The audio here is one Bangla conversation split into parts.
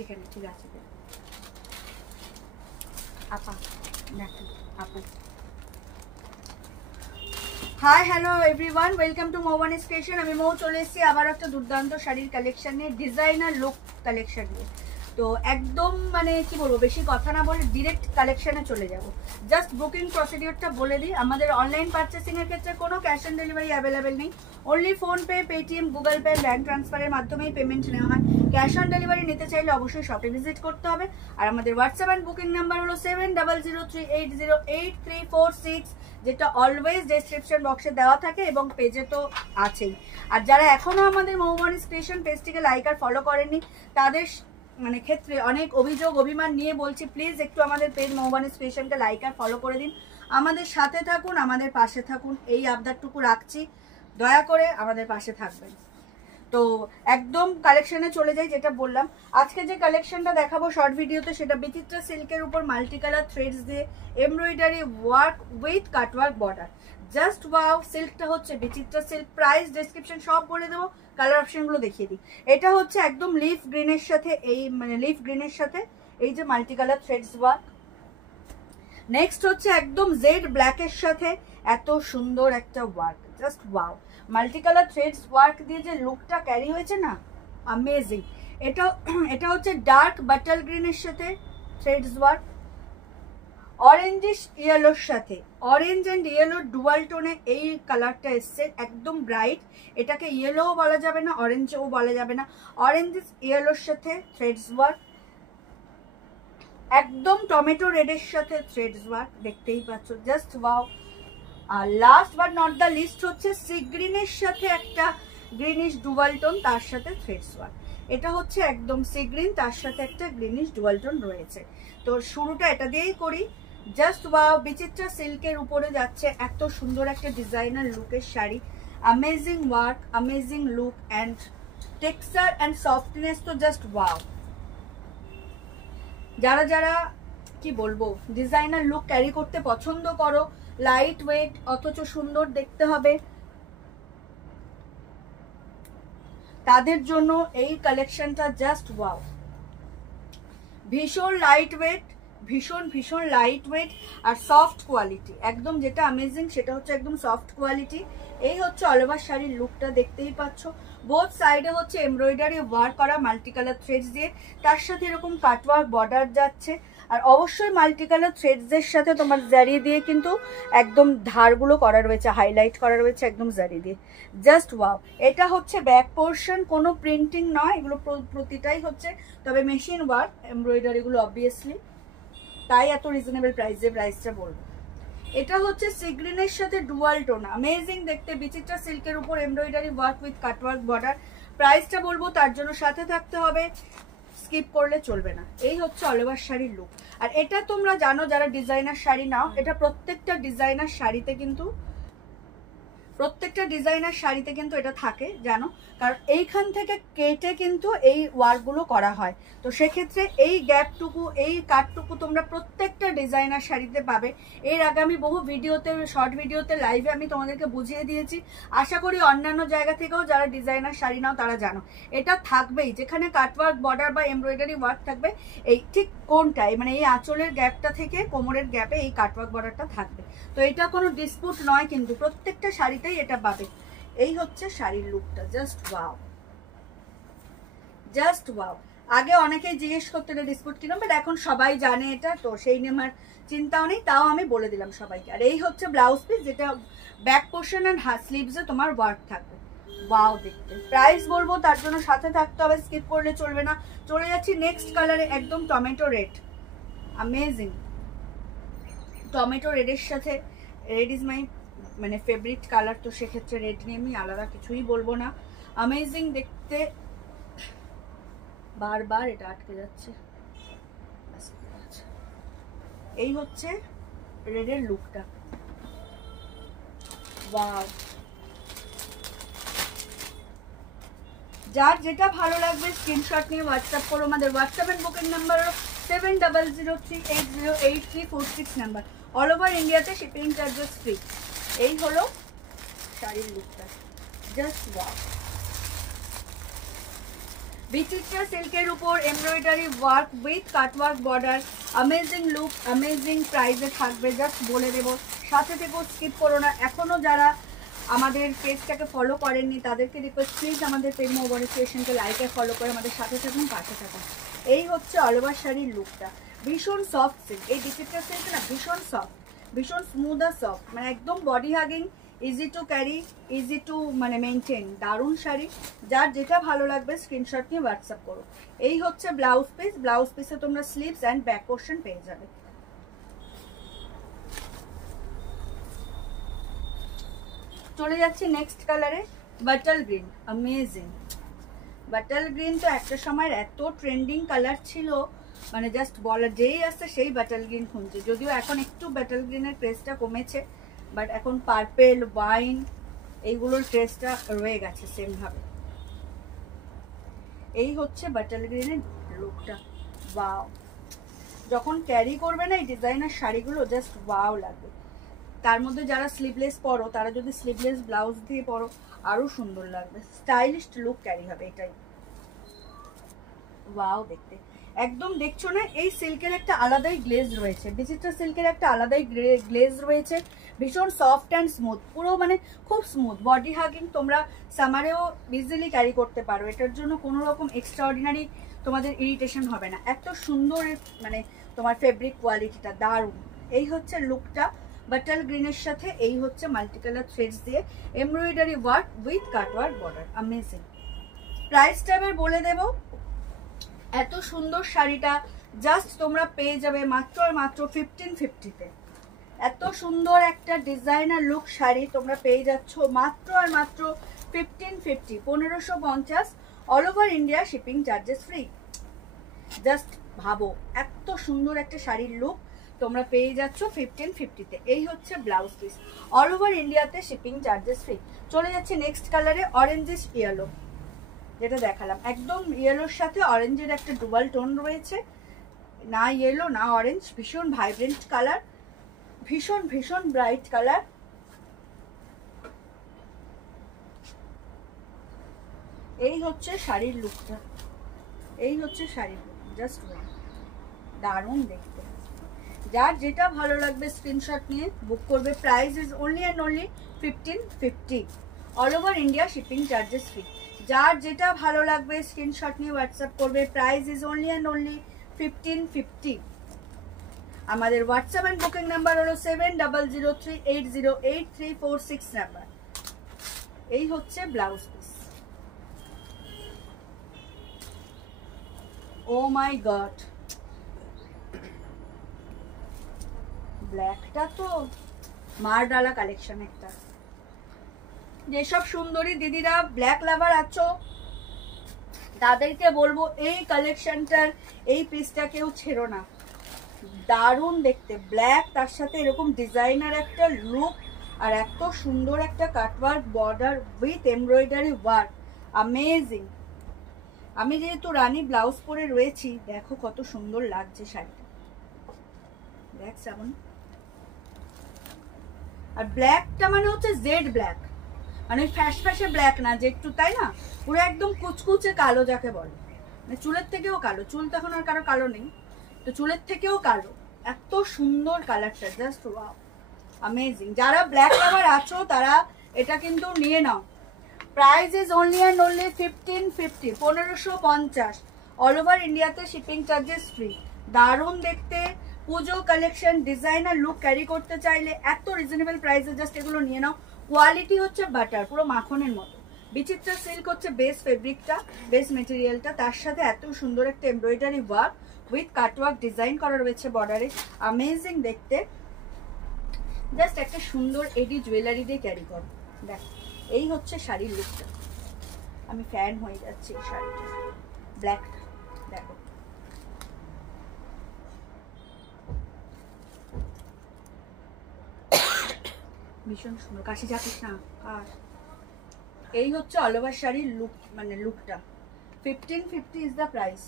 দেখে নি, ঠিক আছে আপা দেখো আপু। Hi hello everyone, welcome to Moubani's creation. আমি মৌ চলে এসেছি আবার একটা দুর্দান্ত শাড়ির কালেকশন নিয়ে, ডিজাইনার লুক কালেকশন নিয়ে। তো একদম মানে কি বলবো, বেশি কথা না বলে ডিরেক্ট কালেকশনে চলে যাব। জাস্ট বুকিং প্রসিডিওরটা বলে দিই, আমাদের অনলাইন পারচেসিংয়ের ক্ষেত্রে কোনো ক্যাশ অন ডেলিভারি অ্যাভেলেবেল নেই। Only PhonePe, Paytm, Google pay, bank ট্রান্সফারের মাধ্যমেই পেমেন্ট নেওয়া হয়। ক্যাশ অন ডেলিভারি নিতে চাইলে অবশ্যই শপে ভিজিট করতে হবে। আর আমাদের হোয়াটসঅ্যাপ অ্যান্ড বুকিং নাম্বার হলো 7003808346, যেটা অলওয়েজ ডেসক্রিপশন বক্সে দেওয়া থাকে এবং পেজে তো আছেই। আর যারা এখনো আমাদের মৌবানিস ক্রিয়েশন পেজটিকে লাইক আর ফলো করেননি, তাদের মানে ক্ষেত্রে অনেক অভিযোগ অভিমান নিয়ে বলছি, প্লিজ একটু আমাদের পেজ মৌবানিস ক্রিয়েশনকে লাইক আর ফলো করে দিন। আমাদের সাথে থাকুন, আমাদের পাশে থাকুন, এই আবদারটুকু রাখছি, দয়া করে আমাদের পাশে থাকবেন। তো একদম কালেকশনে চলে যাই। যেটা বললাম, আজকে যে কালেকশনটা দেখাবো শর্ট ভিডিওতে, সেটা বিচিত্রা সিল্কের উপর মাল্টি কালার থ্রেডস দিয়ে embroidery work with cutwork border. Just wow! সিল্কটা হচ্ছে বিচিত্রা সিল্ক। প্রাইস ডেসক্রিপশন সব বলে দেবো, কালার অপশনগুলো দেখিয়ে দিই। এটা হচ্ছে একদম লিফ গ্রিনের সাথে, এই মানে লিফ গ্রিনের সাথে এই যে multi colour threads work. Next হচ্ছে একদম জেড ব্ল্যাকের সাথে এত সুন্দর একটা work, just wow! Multi colour threads work দিয়ে যে লুকটা ক্যারি হয়েছে না, অ্যামেজিং। এটা হচ্ছে ডার্ক বাটার গ্রিনের সাথে থ্রেডস ওয়ার্ক, অরেঞ্জিশ ইয়েলোর সাথে, অরেঞ্জ অ্যান্ড ইয়েলো ডুয়াল টোনে এই কালারটা এসছে, একদম ব্রাইট। এটাকে ইয়েলোও বলা যাবে না, অরেঞ্জও বলা যাবে না, অরেঞ্জ ইয়েলোর সাথে থ্রেডস ওয়ার্ক, একদম টমেটো রেডের সাথে থ্রেডস ওয়ার্ক, দেখতেই পাচ্ছ, জাস্ট ওয়াও। আর last but not the least হচ্ছে সি গ্রিনের সাথে একটা গ্রিনিশ ডুয়াল টোন, তার সাথে থ্রেডস ওয়ার্ক। এটা হচ্ছে একদম সি গ্রিন, তার সাথে একটা গ্রিনিশ ডুয়াল টোন রয়েছে। তো শুরুটা এটা দিয়েই করি। Just wow! বিচিত্রা সিল্কের উপরে যাচ্ছে এত সুন্দর একটা ডিজাইনার লুকের sari, amazing work, amazing look and texture and softness তো জাস্ট ওয়াও। যারা যারা কি বলবো ডিজাইনার লুক ক্যারি করতে পছন্দ করো, লাইট ওয়েট অথচ সুন্দর দেখতে হবে, তাদের জন্য এই কালেকশনটা জাস্ট ওয়াও। ভীষণ লাইট ওয়েট, ভীষণ ভীষণ লাইট ওয়েট আর সফট কোয়ালিটি, একদম যেটা অ্যামেজিং সেটা হচ্ছে একদম সফট কোয়ালিটি। এই হচ্ছে অল ওভার শাড়ির লুকটা, দেখতেই পাচ্ছ। বোথ সাইডে হচ্ছে এমব্রয়ডারি ওয়ার্ক করা মাল্টি কালার থ্রেডস দিয়ে, তার সাথে এরকম কাটওয়ার্ক বর্ডার যাচ্ছে। আর অবশ্যই মাল্টি কালার থ্রেডসের সাথে তোমার জারি দিয়ে কিন্তু একদম ধারগুলো করা রয়েছে, হাইলাইট করা রয়েছে একদম জারি দিয়ে, জাস্ট ওয়াও। এটা হচ্ছে ব্যাক পোর্শন, কোনো প্রিন্টিং নয়, এগুলো প্রতিটাই হচ্ছে তবে মেশিন ওয়ার্ক এমব্রয়ডারিগুলো অবভিয়াসলি, তাই এত রিজনেবল প্রাইসে প্রাইসটা বলবো। এটা হচ্ছে সি গ্রিনের সাথে ডুয়াল টোন, অ্যামেজিং দেখতে, বিচিত্রা সিল্কের উপর embroidery work with cutwork border. প্রাইসটা বলবো, তার জন্য সাথে থাকতে হবে, স্কিপ করলে চলবে না। এই হচ্ছে অল ওভার শাড়ির লুক। আর এটা তোমরা জানো যারা ডিজাইনার শাড়ি নাও, এটা প্রত্যেকটা ডিজাইনার শাড়িতে কিন্তু এটা থাকে জানো, কারণ এইখান থেকে কেটে কিন্তু এই ওয়ার্কগুলো করা হয়। তো সেক্ষেত্রে এই গ্যাপটুকু, এই কাটটুকু তোমরা প্রত্যেকটা ডিজাইনার শাড়িতে পাবে। এর আগে আমি বহু ভিডিওতে, শর্ট ভিডিওতে, লাইভে আমি তোমাদেরকে বুঝিয়ে দিয়েছি। আশা করি অন্যান্য জায়গা থেকেও যারা ডিজাইনার শাড়ি নাও তারা জানো, এটা থাকবেই। যেখানে কাটওয়ার্ক বর্ডার বা এমব্রয়ডারি ওয়ার্ক থাকবে, এই ঠিক কোনটাই মানে এই আঁচলের গ্যাপটা থেকে কোমরের গ্যাপে এই কাটওয়ার্ক বর্ডারটা থাকবে। তো এটা কোনো ডিসপুট নয়, কিন্তু প্রত্যেকটা শাড়িতেই এটা পাবে। এই হচ্ছে শাড়ির লুকটা, জাস্ট ওয়াও, জাস্ট ওয়াও। আগে অনেকেই জিজ্ঞেস করতে এটা ডিসপুট কিনো, বাট এখন সবাই জানে এটা, তো সেই নিয়ে আমার চিন্তাও নেই, তাও আমি বলে দিলাম সবাইকে। আর এই হচ্ছে ব্লাউজ পিস, যেটা ব্যাক পোর্শন অ্যান্ড স্লিভসে তোমার ওয়ার্ক থাকবে, ওয়াও দেখতে। প্রাইস বলবো, তার জন্য সাথে থাকতে হবে, স্কিপ করলে চলবে না। চলে যাচ্ছি নেক্সট কালারে, একদম টমেটো রেড, অ্যামেজিং টমেটো রেডের সাথে। রেড ইজ মাই মানে ফেভারিট কালার, তো সেক্ষেত্রে রেড নিয়ে আমি আলাদা কিছুই বলবো না। অ্যামেজিং দেখতে, বারবার এটা আটকে যাচ্ছে। এই হচ্ছে রেডের লুকটা, ওয়াও। যার যেটা ভালো লাগবে স্ক্রিনশট নিয়ে হোয়াটসঅ্যাপ করো। আমাদের হোয়াটসঅ্যাপ এন্ড বুকিং নাম্বার হলো 7003808346 নাম্বার। অল ওভার ইন্ডিয়াতে শিপিং চার্জেস ফ্রি। এই হলো শাড়ির লুকটা, জাস্ট ওয়াও। বিচিত্রা সিল্কের উপর embroidery work with cutwork border, amazing look, amazing প্রাইসে থাকবে। জাস্ট বলে দেবো, সাথে থেকেও স্কিপ করো না। এখনও যারা আমাদের পেজটাকে ফলো করেননি তাদেরকে রিকোয়েস্ট, প্লিজ আমাদের পেজ মোবাইল স্টেশনকে লাইকে ফলো করে আমাদের সাথে থাকুন, পাশে থাকুন। এই হচ্ছে অল ওভার শাড়ির লুকটা, ভীষণ সফট সিল্ক। এই বিচিত্রা সিল্ক না ভীষণ সফট, ভীষণ স্মুথ আর সফট, মানে একদম body hugging, easy to carry, easy to মানে মেনটেন। দারুণ শাড়ি, যার যেটা ভালো লাগবে স্ক্রিনশট নিয়ে হোয়াটসঅ্যাপ করো। এই হচ্ছে ব্লাউজ পিস, ব্লাউজ পিসে তোমরা স্লিভস অ্যান্ড ব্যাক পোর্শন পেয়ে যাবে। চলে যাচ্ছি নেক্সট কালারে, bottle green. Amazing bottle green তো একটা সময় এত ট্রেন্ডিং কালার ছিল, মানে জাস্ট বলা, যেই আসছে সেই বাটল গ্রিন খুঁজছে। যদিও এখন একটু বাটল গ্রিনের ক্রেজটা কমেছে, বাট এখন পার্পেল, ওয়াইন এইগুলোর ক্রেজটা রয়ে গেছে সেমভাবে। এই হচ্ছে বাটল গ্রিনের লুকটা, ওয়াও। যখন ক্যারি করবে না এই ডিজাইনার শাড়িগুলো, জাস্ট ওয়াও লাগবে। তার মধ্যে যারা স্লিভলেস পরো, তারা যদি স্লিভলেস ব্লাউজ দিয়ে পরো আরো সুন্দর লাগবে, স্টাইলিশ লুক ক্যারি হবে। এটাই ওয়াও দেখতে একদম। দেখছো না, এই সিল্কের একটা আলাদাই গ্লেজ রয়েছে, বিচিত্রা সিল্কের একটা আলাদাই গ্লেজ রয়েছে, ভীষণ সফট অ্যান্ড স্মুথ, পুরো মানে খুব স্মুথ, বডি হাগিং। তোমরা সামারেও ইজিলি ক্যারি করতে পারো, এটার জন্য কোনো রকম এক্সট্রাঅর্ডিনারি তোমাদের ইরিটেশন হবে না। এত সুন্দর মানে তোমার ফেব্রিক কোয়ালিটিটা দারুণ। এই হচ্ছে লুকটা বাটল গ্রিনের সাথে, এই হচ্ছে মাল্টি কালার থ্রেডস দিয়ে embroidery work with cutwork border. Amazing. প্রাইসটা এবার বলে দেবো। এত সুন্দর শাড়িটা জাস্ট তোমরা পেয়ে যাবে মাত্র আর মাত্র 1550-তে। এত সুন্দর একটা ডিজাইনার লুক শাড়ি তোমরা পেয়ে যাচ্ছ মাত্র আর মাত্র 1550, 1550, all over India shipping charges free. Just ভাবো, এত সুন্দর একটা শাড়ির লুক তোমরা পেয়ে যাচ্ছ 1550-তে। এই হচ্ছে ব্লাউজ পিস, অল ওভার ইন্ডিয়াতে শিপিং চার্জেস ফ্রি। চলে যাচ্ছে নেক্সট কালারে, অরেঞ্জিশ ইয়েলো, যেটা দেখালাম একদম ইয়েলোর সাথে অরেঞ্জের একটা ডুয়াল টোন রয়েছে, না ইয়েলো না অরেঞ্জ, ভীষণ ভাইব্রেন্ট কালার, ভীষণ ভীষণ ব্রাইট কালার। এই হচ্ছে শাড়ির লুকটা, এই হচ্ছে শাড়ির লুক, জাস্ট দারুণ দেখতে। যার যেটা ভালো লাগবে স্ক্রিনশট নিয়ে বুক করবে। Price is only and only 1550, all over India shipping charges free. যার যেটা ভালো লাগবে স্ক্রিনশট নিয়ে হোয়াটসঅ্যাপ করবে। Price is only and only 1550। আমাদের হোয়াটসঅ্যাপ অ্যান্ড বুকিং নাম্বার হলো 7003808346 নাম্বার। এই হচ্ছে ব্লাউজ পিস। ও মাই গড, ব্ল্যাকটা তো মার ডালা কালেকশন একটা। যেসব সুন্দরী দিদিরা ব্ল্যাক লাভার আছো তাদেরকে বলবো এই কালেকশনটার এই পিসটা কেউ ছেড়ো না, দারুণ দেখতে। ব্ল্যাক, তার সাথে এরকম ডিজাইনার একটা লুক, আর এত সুন্দর একটা cutwork border with embroidery work, amazing. আমি যেহেতু রানী ব্লাউজ পরে রয়েছি, দেখো কত সুন্দর লাগছে শাড়িটা, দেখ সামন। আর ব্ল্যাকটা মানে হচ্ছে জেড ব্ল্যাক, মানে ফ্যাশ ফ্যাশে ব্ল্যাক না, যে একটু তাই না, পুরো একদম কুচকুচে কালো যাকে বলে, মানে চুলের থেকেও কালো। চুল তো এখন আর কারো কালো নেই, তো চুলের থেকেও কালো। এত সুন্দর কালারটা, জাস্ট ওয়াও, অ্যামেজিং। যারা ব্ল্যাক লাভার আছো তারা এটা কিন্তু নিয়ে নাও। Price is only and only 1550, 1550, all over ইন্ডিয়াতে শিপিং চার্জেস ফ্রি। দারুণ দেখতে, পুজো কালেকশন, ডিজাইনার লুক ক্যারি করতে চাইলে এত রিজনেবল প্রাইসে জাস্ট এগুলো নিয়ে নাও। কোয়ালিটি হচ্ছে বাটার, পুরো মাখনের মতো। বিচিত্রা সিল্ক হচ্ছে বেস ফেব্রিকটা, বেস মেটেরিয়ালটা, তার সাথে এত সুন্দর একটা embroidery work with cutwork design করা রয়েছে বর্ডারে, অ্যামেজিং দেখতে। জাস্ট একটা সুন্দর এডি জুয়েলারি দিয়ে ক্যারি করো। দেখ, এই হচ্ছে শাড়ির লুকটা, আমি ফ্যান হয়ে যাচ্ছি এই শাড়িটা, ব্ল্যাকটা দেখো। ভীষণ সুন্দর, কাশি যাচ্ছিস না। আর এই হচ্ছে অল ওভার শাড়ির লুক, মানে লুকটা। 1550 ইজ দ্য প্রাইস।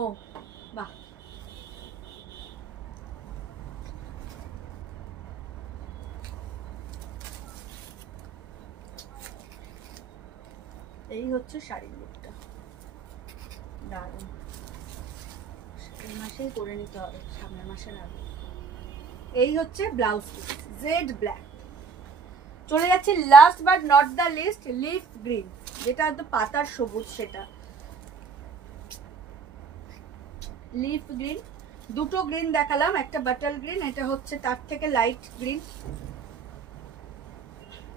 ও বাহ, এই হচ্ছে শাড়ির লুকটা, দারুণ। এই মাসেই করে নিতে হবে, সামনের মাসে না। এই হচ্ছে ব্লাউজ পিস, জেড ব্ল্যাক। চলে যাচ্ছে last but not the least, leaf green, যেটা একদম পাতার সবুজ, সেটা লিফ গ্রিন। দুটো গ্রিন দেখালাম, একটা বাটার গ্রিন, এটা হচ্ছে তার থেকে লাইট গ্রিন।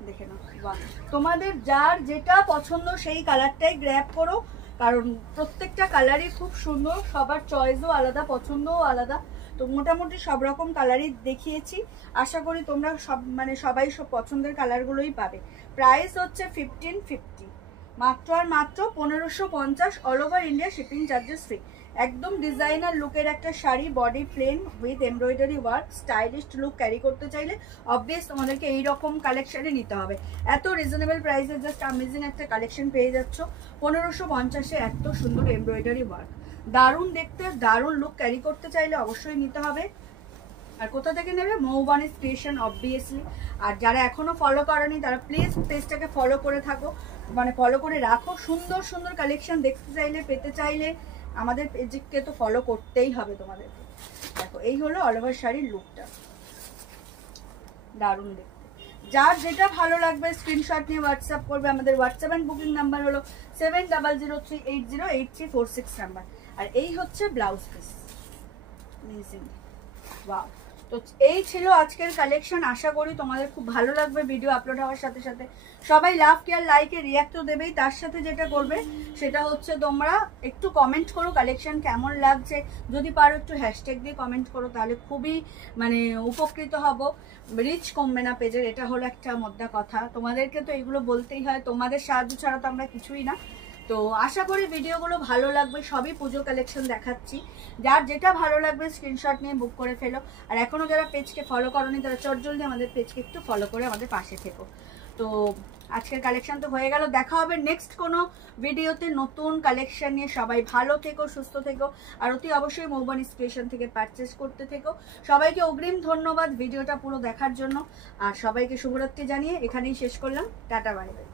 দেখে নাও, বাহ। তোমাদের যার যেটা পছন্দ সেই কালারটাই গ্র্যাব করো, কারণ প্রত্যেকটা কালারই খুব সুন্দর, সবার চয়েসও আলাদা, পছন্দও আলাদা। তো মোটামুটি সব রকম কালারই দেখিয়েছি, আশা করি তোমরা সবাই সব পছন্দের কালারগুলোই পাবে। প্রাইস হচ্ছে 1550, মাত্র আর মাত্র 1550, all over India shipping charges free. একদম ডিজাইনার লুকের একটা sari, body plain with embroidery work, stylish look carry করতে চাইলে অবভিয়াস তোমাদেরকে এইরকম কালেকশানই নিতে হবে। এত রিজনেবল প্রাইসে জাস্ট অ্যামেজিং একটা কালেকশন পেয়ে যাচ্ছ 1550-এ, এত সুন্দর এমব্রয়ডারি ওয়ার্ক, দারুণ দেখতে, দারুণ লুক ক্যারি করতে চাইলে অবশ্যই নিতে হবে। আর কোথা থেকে নেবে? মৌবানিস ক্রিয়েশন অবভিয়াসলি। আর যারা এখনো ফলো করেনি তারা প্লিজ পেজটাকে ফলো করে থাকো, ফলো করে রাখো। সুন্দর সুন্দর কালেকশন দেখতে চাইলে, পেতে চাইলে আমাদের পেজকে তো ফলো করতেই হবে তোমাদেরকে। দেখো, এই হলো অল ওভার শাড়ির লুকটা, দারুণ দেখতে। যার যেটা ভালো লাগবে স্ক্রিনশট নিয়ে হোয়াটসঅ্যাপ করবে। আমাদের হোয়াটসঅ্যাপ অ্যান্ড বুকিং নাম্বার হলো 7003808346 নাম্বার। আর এই হচ্ছে ব্লাউজ পিস, অ্যামেজিং, ওয়াও। তো এই ছিল আজকের কালেকশন, আশা করি তোমাদের খুব ভালো লাগবে। ভিডিও আপলোড হওয়ার সাথে সাথে সবাই লাভ কেয়ার লাইকে রিয়াক্ট তো দেবেই, তার সাথে যেটা করবে সেটা হচ্ছে তোমরা একটু কমেন্ট করো কালেকশন কেমন লাগছে, যদি পারো একটু হ্যাশট্যাগ দিয়ে কমেন্ট করো, তাহলে খুবই উপকৃত হব। রিচ কমবে না পেজের, এটা হলো একটা মোদ্দা কথা। তোমাদেরকে তো এগুলো বলতেই হয়, তোমাদের সাহায্য ছাড়া তো আমরা কিছুই না। তো আশা করি ভিডিওগুলো ভালো লাগবে, সবই পুজো কালেকশন দেখাচ্ছি। যার যেটা ভালো লাগবে স্ক্রিনশট নিয়ে বুক করে ফেলো। আর এখনো যারা পেজকে ফলো করোনি তারা চটজলদি আমাদের পেজকে একটু ফলো করে আমাদের পাশে থেকো। তো আজকের কালেকশন তো হয়ে গেল, দেখা হবে নেক্সট কোনো ভিডিওতে নতুন কালেকশন নিয়ে। সবাই ভালো থেকো, সুস্থ থেকো, আর অতি অবশ্যই মৌবানিস ক্রিয়েশন থেকে পারচেস করতে থেকো। সবাইকে অগ্রিম ধন্যবাদ ভিডিওটা পুরো দেখার জন্য, আর সবাইকে শুভরাত্রি জানিয়ে এখানেই শেষ করলাম। Tata, bye bye.